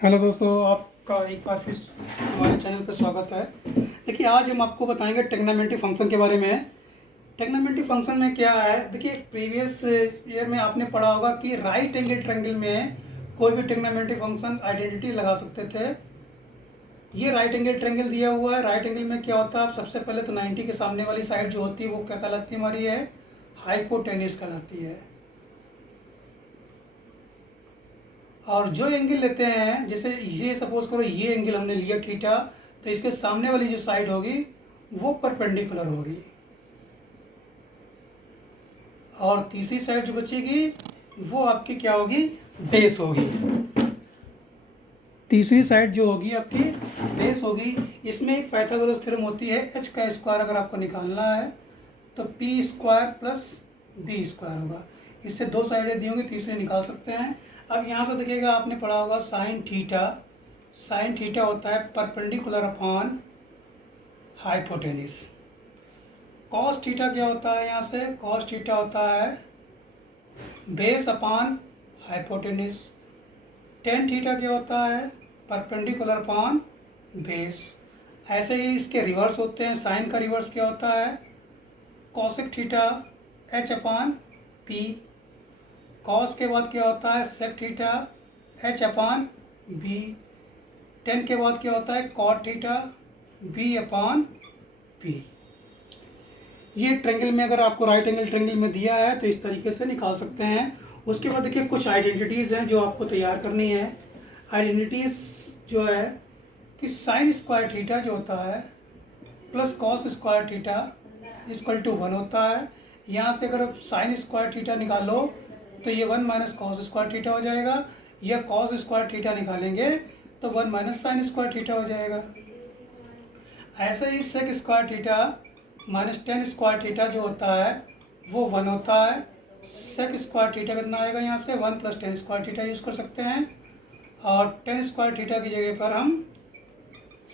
Hello दोस्तों, आपका एक बार फिर हमारे चैनल पर स्वागत है। देखिए, आज हम आपको बताएंगे ट्रिग्नोमेट्री फंक्शन के बारे में। ट्रिग्नोमेट्री फंक्शन में क्या है, देखिए प्रीवियस ईयर में आपने पढ़ा होगा कि राइट एंगल ट्रायंगल में कोई भी ट्रिग्नोमेट्री फंक्शन आइडेंटिटी लगा सकते थे। ये राइट एंगल ट्रायंगल दिया हुआ है। राइट एंगल में क्या होता है, आप सबसे पहले तो 90 के सामने वाली साइड जो होती है वो क्या कहलाती है, हमारी है हाइपोटेन्यूज कहलाती है। और जो एंगल लेते हैं, जैसे ये सपोज करो ये एंगल हमने लिया थीटा, तो इसके सामने वाली जो साइड होगी वो परपेंडिकुलर होगी, और तीसरी साइड जो बचेगी वो आपकी क्या होगी, बेस होगी। तीसरी साइड जो होगी आपकी बेस होगी। इसमें एक पाइथागोरस थ्योरम होती है, एच का स्क्वायर अगर आपको निकालना है तो P square plus B square होगा। इससे दो साइडें दी होंगी, तीसरी निकाल सकते हैं। अब यहाँ से देखिएगा, आपने पढ़ा होगा साइन थीटा। साइन थीटा होता है perpendicular upon hypotenuse. Cos theta क्या होता है, यहाँ से कॉस थीटा होता है base upon hypotenuse. Tan theta क्या होता है, परपेंडिकुलर अपॉन बेस। ऐसे ही इसके रिवर्स होते हैं। साइन का रिवर्स क्या होता है, cosec theta H upon P. Cos के बाद क्या होता है, sec theta H upon B. Tan के बाद क्या होता है, cot theta B upon P. ये ट्रेंगल में अगर आपको राइट एंगल ट्रेंगल में दिया है तो इस तरीके से निकाल सकते हैं। उसके बाद देखिए कुछ आइडेंटिटीज़ हैं जो आपको तैयार करनी है। आइडेंटिटीज़ जो है कि साइन स्क्वायर थीटा जो होता है plus cos square theta equal to 1 होता है। यहाँ से अगर आप साइन स्क्वायर थीटा निकालो तो ये 1 माइनस कॉस स्क्वायर थीटा हो जाएगा, या कॉस स्क्वायर थीटा निकालेंगे तो 1 माइनस साइन स्क्वायर थीटा हो जाएगा। ऐसे ही sec square theta minus ten square theta जो होता है वो 1 होता है। सेक स्क्वायर थीटा कितना आएगा, यहाँ से 1 plus ten square theta use कर सकते हैं, और टेन स्क्वायर थीटा की जगह पर हम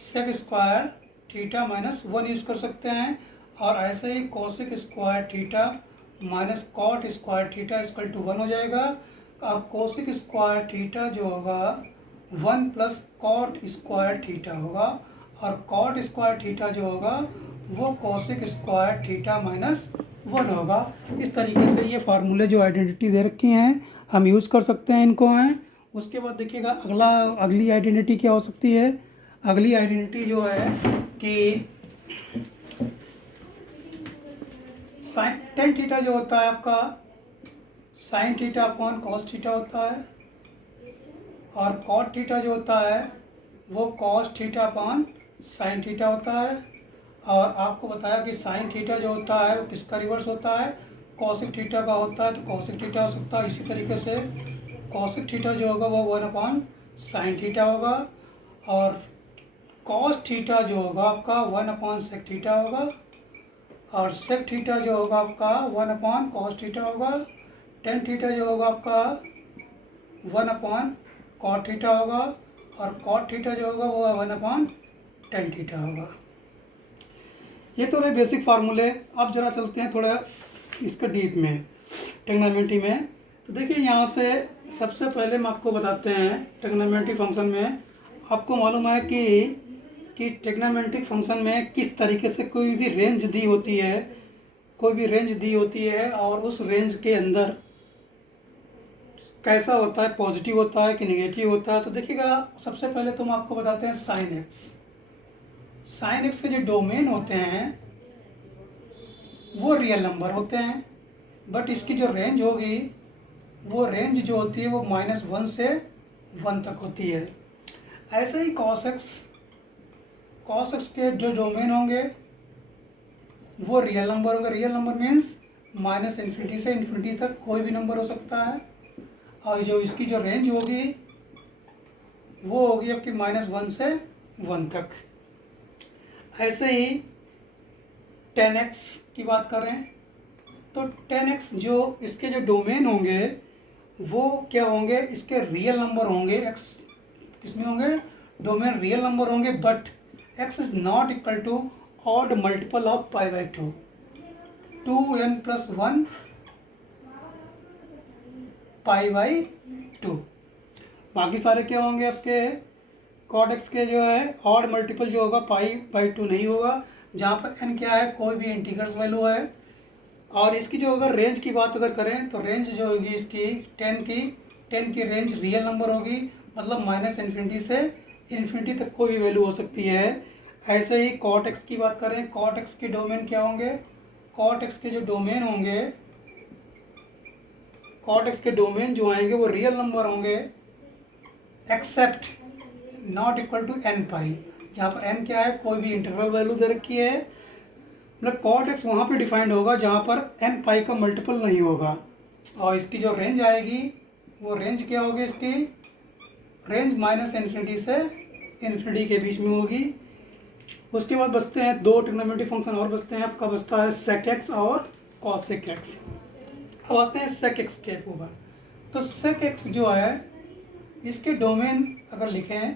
sec square theta minus 1 use कर सकते हैं। और ऐसे ही cosec square theta minus cot square theta equal to 1 हो जाएगा। अब कोसिक स्क्वायर थीटा जो होगा 1 प्लस कॉट स्क्वायर थीटा होगा, और कॉट स्क्वायर थीटा जो होगा वो कोसिक स्क्वायर थीटा माइनस 1 होगा। इस तरीके से ये फार्मूले जो आइडेंटिटी दे रखी हैं हम यूज़ कर सकते हैं इनको हैं। उसके बाद देखिएगा अगली आइडेंटिटी क्या हो सकती है। अगली आइडेंटिटी जो है कि साइन टेन थीटा जो होता है आपका sine theta upon cos theta होता है, और कॉट थीटा जो होता है वो cos theta upon sine theta होता है। और आपको बताया कि साइन थीटा जो होता है वो किसका रिवर्स होता है, कॉसिक थीटा का होता है, तो कॉसिक थीटा हो सकता है। इसी तरीके से कॉसिक थीटा जो होगा वो 1 अपॉन साइन थीटा होगा, और कॉस थीटा जो होगा आपका 1 अपॉन सेक थीटा होगा, और सेक थीटा जो होगा आपका 1 अपॉन कॉस थीटा होगा। टेन थीटा जो होगा आपका 1 अपॉन कॉट थीटा होगा, और कॉट थीटा जो होगा वो 1 अपॉन टेन थीटा होगा। ये तो रहे बेसिक फार्मूले। अब जरा चलते हैं थोड़ा इसका डीप में, ट्रिग्नोमेट्री में। तो देखिए यहाँ से सबसे पहले हम आपको बताते हैं ट्रिग्नोमेट्री फंक्शन में आपको मालूम है कि ट्रिग्नोमेट्रिक फंक्शन में किस तरीके से कोई भी रेंज दी होती है, कोई भी रेंज दी होती है, और उस रेंज के अंदर कैसा होता है, पॉजिटिव होता है कि नेगेटिव होता है। तो देखिएगा सबसे पहले तो हम आपको बताते हैं साइन एक्स। साइन एक्स के जो डोमेन होते हैं वो रियल नंबर होते हैं, बट इसकी जो रेंज होगी वो रेंज जो होती है वो -1 से 1 तक होती है। ऐसे ही कॉस एक्स के जो डोमेन होंगे वो रियल नंबर होंगे। रियल नंबर मीन्स -∞ से इन्फिनिटी तक कोई भी नंबर हो सकता है, और जो इसकी जो रेंज होगी वो होगी आपकी -1 से 1 तक। ऐसे ही 10x की बात करें तो 10x जो इसके जो डोमेन होंगे वो क्या होंगे, इसके रियल नंबर होंगे। x किसमें होंगे, डोमेन रियल नंबर होंगे, but x is not equal to odd multiple of π/2 2n+1 π/2। बाकी सारे क्या होंगे आपके कॉट एक्स के जो है ऑड मल्टीपल जो होगा पाई/2 नहीं होगा, जहाँ पर n क्या है, कोई भी इंटीग्रल्स वैल्यू है। और इसकी जो अगर रेंज की बात अगर करें तो रेंज जो होगी इसकी 10 की रेंज रियल नंबर होगी, मतलब -∞ से इन्फिनिटी तक कोई भी वैल्यू हो सकती है। ऐसे ही कॉट एक्स की बात करें, कॉट एक्स के डोमेन क्या होंगे, कॉट एक्स के जो डोमेन होंगे, कॉट एक्स के डोमेन जो आएंगे वो रियल नंबर होंगे except not equal to n pi, जहाँ पर n क्या है, कोई भी इंटरवल वैल्यू दे रखी है। मतलब कॉट एक्स वहाँ पे डिफाइंड होगा जहाँ पर n पाई का मल्टीपल नहीं होगा। और इसकी जो रेंज आएगी वो रेंज क्या होगी, इसकी रेंज -∞ से इन्फिनिटी के बीच में होगी। उसके बाद बचते हैं दो ट्रिग्नोमेट्रिक फंक्शन और बचते हैं, आपका बचता है सेक एक्स और कॉसेक एक्स। अब आते हैं सेक एक्स के ऊपर। तो सेक एक्स जो है इसके डोमेन अगर लिखें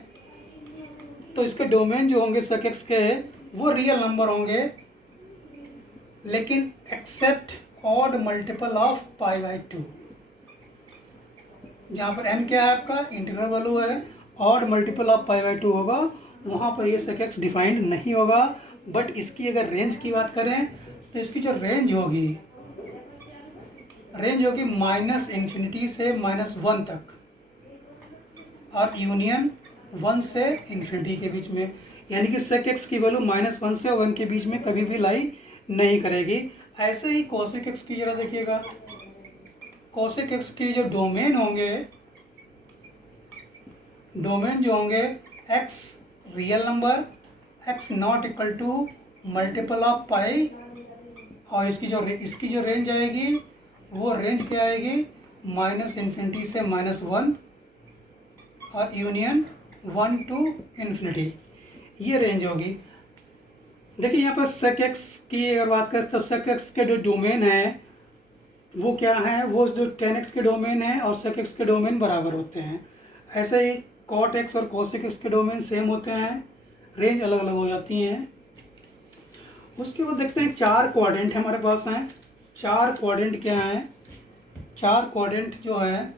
तो इसके डोमेन जो होंगे सेक एक्स के वो रियल नंबर होंगे, लेकिन एक्सेप्ट ऑड मल्टीपल ऑफ पाई/2, जहाँ पर n क्या है आपका इंटीग्रल वैल्यू है, ऑड मल्टीपल ऑफ पाई/2 होगा, वहाँ पर ये सेक एक्स डिफाइंड नहीं होगा। बट इसकी अगर रेंज की बात करें तो इसकी जो रेंज होगी -∞ से -1 तक और यूनियन 1 से इन्फिनिटी के बीच में, यानी कि सेक एक्स की वैल्यू -1 से 1 के बीच में कभी भी लाई नहीं करेगी। ऐसे ही कोसेक एक्स की जरा देखिएगा, कोसेक एक्स के जो डोमेन होंगे, डोमेन जो होंगे x real number, x not equal to multiple of pi, और इसकी जो रेंज आएगी वो रेंज क्या आएगी, -∞ से -1 और यूनियन 1 टू इन्फिनिटी, ये रेंज होगी। देखिए यहाँ पर सेक एक्स की अगर बात करें तो सेक एक्स के जो डोमेन है वो क्या है, वो जो tan x के डोमेन है और सेक एक्स के डोमेन बराबर होते हैं। ऐसे ही कॉट एक्स और कोसेक एक्स के डोमेन सेम होते हैं, रेंज अलग अलग हो जाती हैं। उसके बाद देखते हैं 4 क्वाड्रेंट हमारे पास हैं। 4 क्वाड्रेंट क्या हैं, 4 क्वाड्रेंट जो है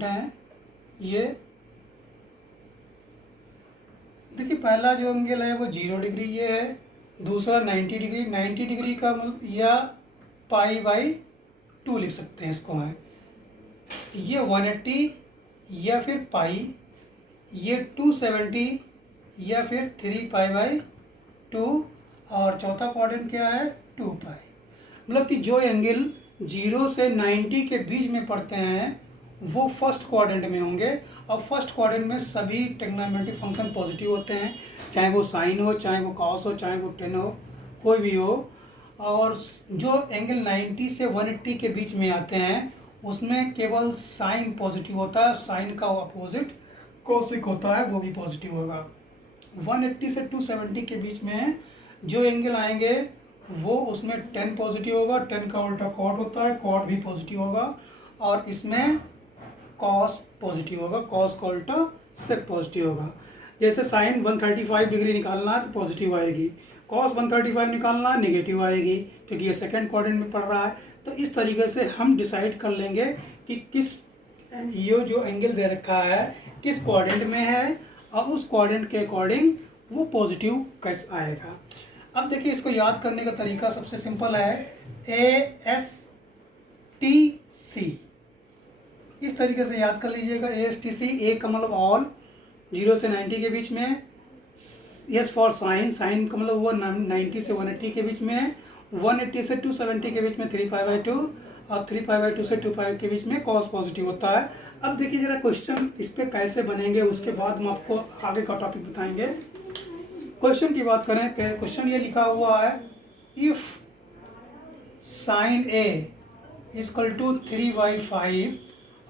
हैं ये। देखिए पहला जो एंगल है वो 0 डिग्री ये है, दूसरा 90 डिग्री, 90 डिग्री का या पाई/2 लिख सकते हैं इसको है, ये 180 या फिर पाई, ये 270 या फिर 3 पाई/2, और चौथा क्वाड्रेंट क्या है 2 पाई। मतलब कि जो एंगल 0 से 90 के बीच में पड़ते हैं वो फर्स्ट क्वाड्रेंट में होंगे, और फर्स्ट क्वाड्रेंट में सभी ट्रिग्नोमेट्रिक फंक्शन पॉजिटिव होते हैं, चाहे वो साइन हो, चाहे वो कॉस हो, चाहे वो टेन हो, कोई भी हो। और जो एंगल 90 से 180 के बीच में आते हैं उसमें केवल साइन पॉजिटिव होता है, साइन का अपोजिट कोसिक होता है, वो भी पॉजिटिव होगा। 180 से 270 के बीच में जो एंगल आएंगे वो उसमें 10 पॉजिटिव होगा, 10 का उल्टा कॉट होता है, कॉट भी पॉजिटिव होगा, और इसमें कॉस पॉजिटिव होगा, कॉस का उल्टा सेक पॉजिटिव होगा। जैसे साइन 135 डिग्री निकालना है तो पॉजिटिव आएगी, कॉस 135 निकालना है नेगेटिव आएगी, क्योंकि ये सेकंड क्वाड्रेंट में पड़ रहा है। तो इस तरीके से हम डिसाइड कर लेंगे कि किस ये जो एंगल दे रखा है किस क्वाड्रेंट में है, और उस क्वाड्रेंट के अकॉर्डिंग वो पॉजिटिव कैसे आएगा। अब देखिए इसको याद करने का तरीका सबसे सिंपल है, ASTC इस तरीके से याद कर लीजिएगा। ASTC, ए का मतलब ऑल, 0 से 90 के बीच में, एस फॉर साइन, साइन का मतलब वो 90 से 180 के बीच में, 180 से 270 के बीच में 3 पाई/2, और 3 पाई/2 से 2 पाई के बीच में कॉस पॉजिटिव होता है। अब देखिए जरा क्वेश्चन इस पर कैसे बनेंगे, उसके बाद हम आपको आगे का टॉपिक बताएंगे। क्वेश्चन की बात करें, क्वेश्चन ये लिखा हुआ है, if sine A equal to 3/5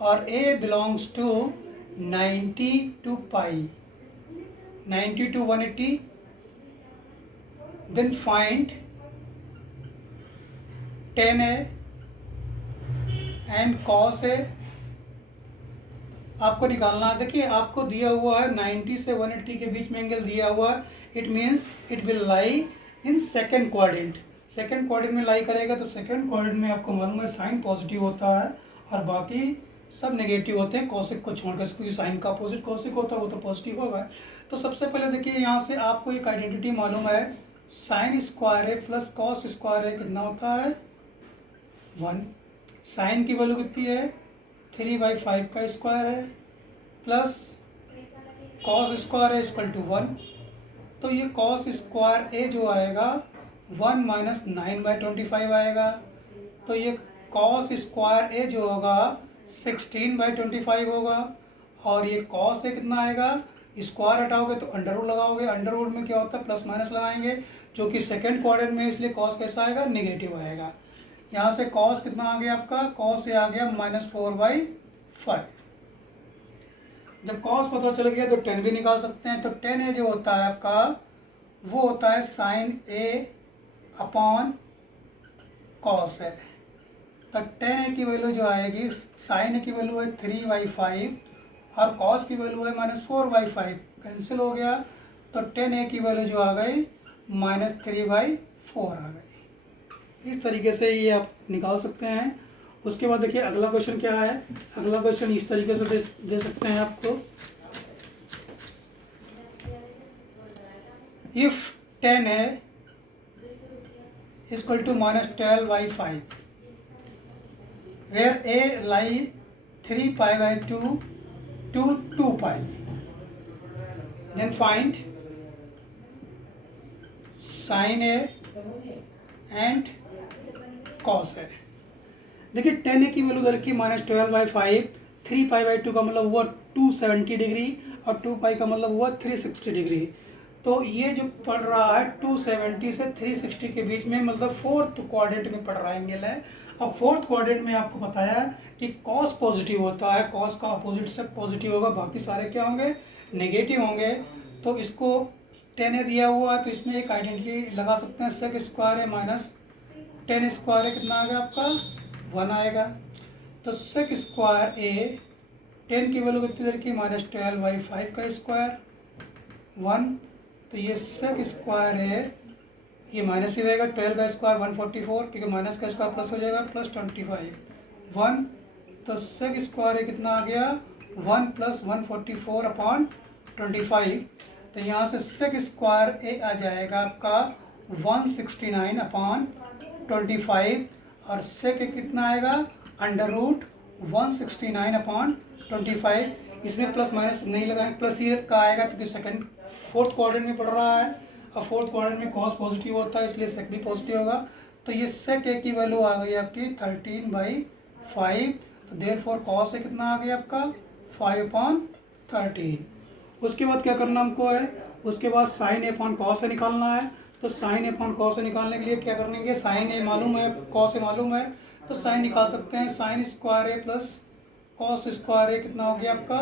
और a belongs to 90 to pi, 90 to 180, then find tan a and cos a आपको निकालना है। देखिए आपको दिया हुआ है 90 से 180 के बीच में एंगल दिया हुआ है, it means it will lie in second quadrant. Second quadrant में लाई करेगा तो सेकंड क्वाड्रेंट में आपको मालूम है साइन पॉजिटिव होता है और बाकी सब नेगेटिव होते हैं कॉसिक को छोड़कर, क्योंकि साइन का अपोजिट कॉसिक होता है, वो तो पॉजिटिव होगा। तो सबसे पहले देखिए यहाँ से आपको एक आइडेंटिटी मालूम है, साइन स्क्वायर ए प्लस कॉस स्क्वायर ए कितना होता है 1। साइन की वैल्यू कितनी है 3/5 का स्क्वायर है प्लस कॉस स्क्वायर है इक्वल टू 1। तो ये कॉस स्क्वायर ए जो आएगा 1 माइनस 9/25 आएगा। तो ये कॉस स्क्वायर ए जो होगा 16/25 होगा। और ये कॉस ए कितना आएगा, स्क्वायर हटाओगे तो अंडर रूट लगाओगे, अंडर रूट में क्या होता है प्लस माइनस लगाएंगे, जो कि सेकंड क्वाड्रेंट में, इसलिए कॉस कैसा आएगा निगेटिव आएगा। यहाँ से कॉस कितना आ गया आपका, कॉस ए आ गया -4/5। जब कॉस पता चल गया तो टेन भी निकाल सकते हैं। तो टेन ए जो होता है आपका वो होता है साइन ए अपॉन कॉस है। तो टेन ए की वैल्यू जो आएगी, साइन ए की वैल्यू है 3/5 और कॉस की वैल्यू है -4/5, कैंसिल हो गया। तो टेन ए की वैल्यू जो आ गई -3/4 आ गई। इस तरीके से ये आप निकाल सकते हैं। उसके बाद देखिए अगला क्वेश्चन क्या है। अगला क्वेश्चन इस तरीके से दे सकते हैं आपको, if 10a equal to -12/5 where a lie 3π/2 to 2π, then find sin a and cos a। देखिए 10a की वैल्यू रखी -12/5, 3π/2 का मतलब हुआ 270 डिग्री और 2π का मतलब हुआ 360 डिग्री। तो ये जो पड़ रहा है 270 से 360 के बीच में, मतलब फोर्थ क्वाड्रेंट में पड़ रहा है एंगल है। अब फोर्थ क्वाड्रेंट में आपको बताया कि कॉस पॉजिटिव होता है, कॉस का अपोजिट सेक पॉजिटिव होगा, बाकी सारे क्या होंगे नेगेटिव होंगे। तो इसको 10a दिया हुआ है तो इसमें एक आइडेंटिटी लगा सकते हैं, सेक स्क्वायर है माइनस 10 स्क्वायर है कितना आ गया आपका 1 आएगा। तो सेक स्क्वायर ए 10 की वैल्यू कितनी देर की -12/5 का स्क्वायर 1। तो ये सेक स्क्वायर है, ये माइनस ही रहेगा, 12 का स्क्वायर 144, क्योंकि माइनस का स्क्वायर प्लस हो जाएगा +25 1। तो सेक स्क्वायर है कितना आ गया 1 + 144/25। तो यहाँ से सेक स्क्वायर ए आ जाएगा आपका 169/25 और सेक कितना आएगा √169/25। इसमें प्लस माइनस नहीं लगाएंगे, प्लस ये का आएगा क्योंकि सेकंड फोर्थ क्वाड्रेंट में पड़ रहा है और फोर्थ क्वाड्रेंट में कॉस पॉजिटिव होता है, इसलिए सेक भी पॉजिटिव होगा। तो ये सेक ए की वैल्यू आ गई आपकी 13/5। तो देयरफॉर कॉस ए कितना आ गया आपका 5/13। उसके बाद क्या करना हमको है, उसके बाद sign A upon cos A निकालना है। तो sign A upon cos A निकालने के लिए क्या करेंगे, साइन ए मालूम है कॉस ए मालूम है तो साइन निकाल सकते हैं। साइन स्क्वायर ए प्लस कॉस स्क्वायर ए कितना हो गया आपका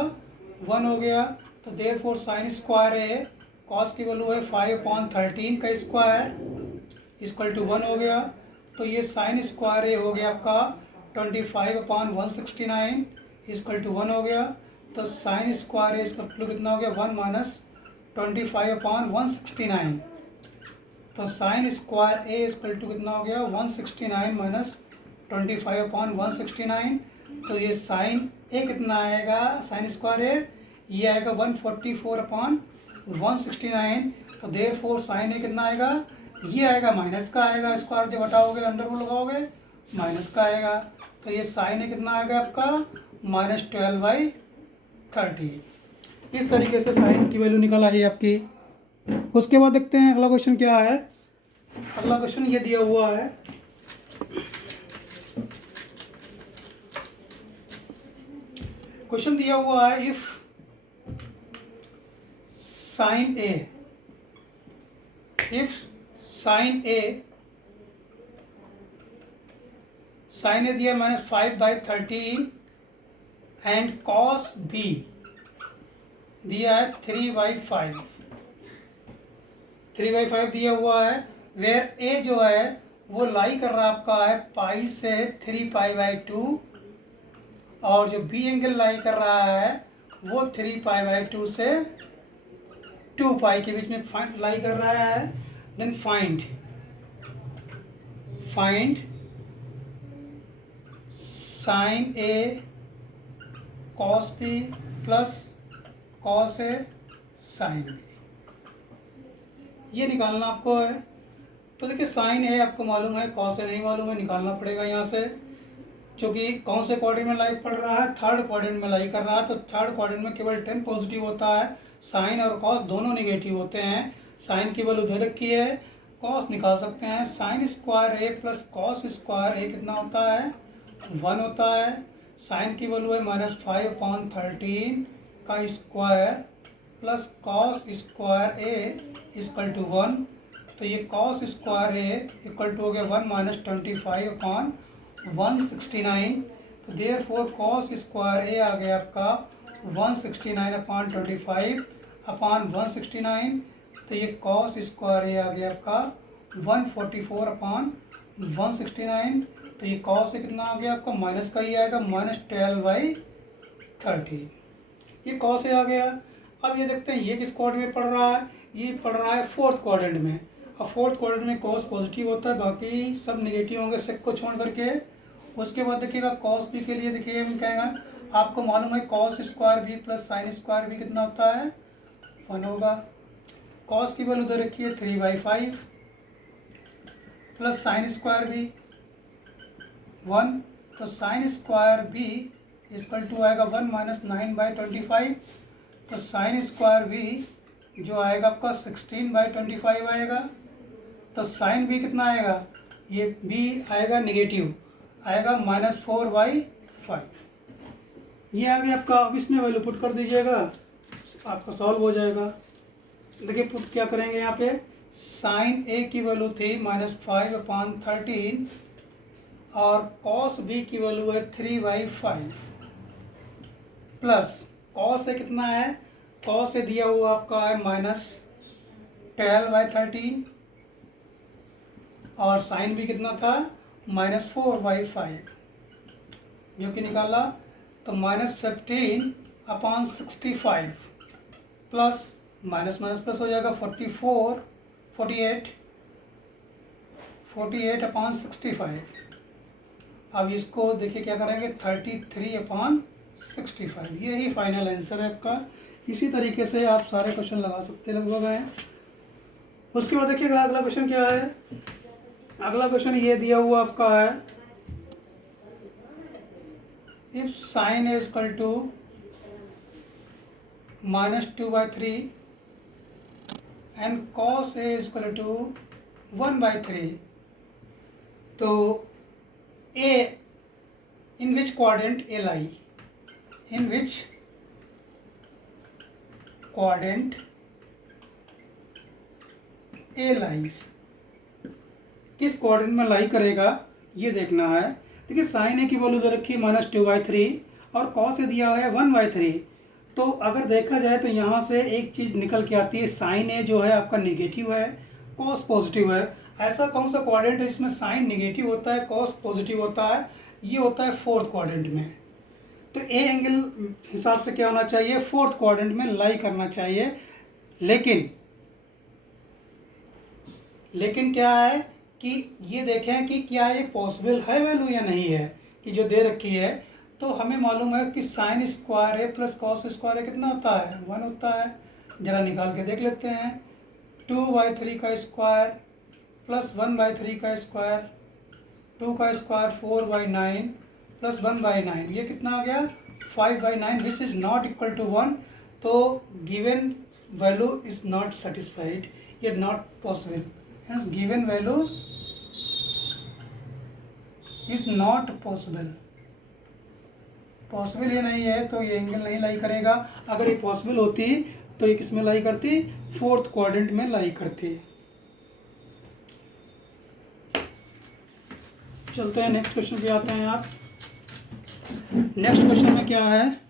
1 हो गया। तो देयरफॉर साइन स्क्वायर ए, कॉस की वैल्यू है 5/13 का स्क्वायर इक्वल टू 1 हो गया। तो ये साइन स्क्वायर ए हो गया आपका 25/169 इक्वल टू 1 हो गया। तो sine square A equal to कितना हो गया 1 माइनस 25/169। तो sine square A equal to कितना हो गया 169 माइनस 25/169। तो ये साइन ए कितना आएगा, साइन स्क्वायर ए ये आएगा 144/169। तो देयरफॉर साइन ए कितना आएगा, ये आएगा माइनस का आएगा, स्क्वायर जब हटाओगे अंडर रूट लगाओगे माइनस का आएगा। तो ये साइन ए कितना आएगा आपका -12/30। इस तरीके से साइन की वैल्यू निकल आई आपकी। उसके बाद देखते हैं अगला क्वेश्चन क्या है। अगला क्वेश्चन ये दिया हुआ है, क्वेश्चन दिया हुआ है if sine A, if sine A, sine A दिया -5/13 एंड कॉस बी दिया है 3/5, 3/5 दिया हुआ है। वेयर ए जो है वो लाई कर रहा है आपका है पाई से 3π/2 और जो बी एंगल लाई कर रहा है वो 3π/2 से 2π के बीच में लाई कर रहा है। Then find find sign A cos B plus cos A sine B, ये निकालना आपको है। तो देखिए साइन ए आपको मालूम है, कॉस ए नहीं मालूम है, निकालना पड़ेगा यहाँ से। क्योंकि कौन से क्वाड्रेंट में लाई पड़ रहा है, थर्ड क्वाड्रेंट में लाई कर रहा है, तो थर्ड क्वाड्रेंट में केवल 10 पॉजिटिव होता है, साइन और कॉस दोनों निगेटिव होते हैं। साइन की वैल्यू दे रखी है, कॉस निकाल सकते हैं। साइन स्क्वायर ए प्लस कॉस स्क्वायर ए कितना होता है, 1 होता है। साइन की वैल्यू है -5/13 का square plus cos square A equal to 1। तो ये cos square A equal to हो गया 1 - 25/169। तो देयरफॉर कॉस स्क्वायर ए आ गया आपका 169/25/169। तो ये कॉस स्क्वायर ए आ गया आपका 144/169। तो ये कॉस से कितना आ गया आपका, माइनस का ही आएगा, -12/13। ये कॉस ए आ गया। अब ये देखते हैं ये किस क्वाड्रेंट में पड़ रहा है, ये पड़ रहा है फोर्थ क्वाड्रेंट में। अब फोर्थ क्वाड्रेंट में कॉस पॉजिटिव होता है, बाकी सब नेगेटिव होंगे सेक को छोड़ करके। उसके बाद देखिएगा कॉस बी के लिए, देखिए हम कहेंगे आपको मालूम है cos square B plus sine square B कितना होता है, 1 होगा। कॉस की वैल्यू दे रखी है 3/5 प्लस साइन स्क्वायर बी 1। तो sine square B equal to आएगा 1 - 9/25। तो साइन स्क्वायर बी जो आएगा आपका 16/25 आएगा। तो साइन बी कितना आएगा, ये बी आएगा निगेटिव, आएगा -4/5। ये आ गया आपका। अब इसमें वैल्यू पुट कर दीजिएगा, आपका सॉल्व हो जाएगा। देखिए पुट क्या करेंगे यहाँ पे, साइन ए की वैल्यू थी -5/13 और कॉस बी की वैल्यू है 3/5 प्लस कॉस से कितना है, कॉस से दिया हुआ आपका है -12/13 और साइन भी कितना था -4/5, जो कि निकाला। तो -15/65 प्लस माइनस माइनस प्लस हो जाएगा 48/65। अब इसको देखिए क्या करेंगे 33/65, यही फाइनल आंसर है आपका। इसी तरीके से आप सारे क्वेश्चन लगा सकते लगभग हैं। उसके बाद देखिएगा अगला क्वेश्चन क्या है। अगला क्वेश्चन ये दिया हुआ आपका है, if sine A equal to -2/3 and cos A equal to 1/3, तो A in which quadrant A lie, in which quadrant A lies, किस क्वाड्रेंट में लाई करेगा ये देखना है। देखिए साइन ए की वैल्यू दे रखी है -2/3 और कॉस ए दिया है 1/3। तो अगर देखा जाए तो यहाँ से एक चीज़ निकल के आती है, साइन ए जो है आपका नेगेटिव है, कॉस पॉजिटिव है। ऐसा कौन सा क्वाड्रेंट है जिसमें साइन नेगेटिव होता है, कॉस पॉजिटिव होता है, ये होता है फोर्थ क्वाड्रेंट में। तो ए एंगल हिसाब से क्या होना चाहिए, फोर्थ क्वाड्रेंट में लाई करना चाहिए। लेकिन क्या है कि ये देखें कि क्या ये पॉसिबल है वैल्यू या नहीं है, कि जो दे रखी है। तो हमें मालूम है कि साइन स्क्वायर ए प्लस कॉस स्क्वायर ए कितना होता है, 1 होता है। ज़रा निकाल के देख लेते हैं, 2/3 का स्क्वायर प्लस 1/3 का स्क्वायर, 2 का स्क्वायर 4/9 प्लस 1/9, ये कितना आ गया 5/9, which is not equal to 1। तो given value is not satisfied, ये not possible, hence given value is not possible। Possible ये नहीं है तो ये एंगल नहीं लाई करेगा। अगर ये पॉसिबल होती तो ये किस में लाई करती, फोर्थ क्वाड्रेंट में लाई करती। चलते हैं नेक्स्ट क्वेश्चन पे आते हैं आप। नेक्स्ट क्वेश्चन में क्या है,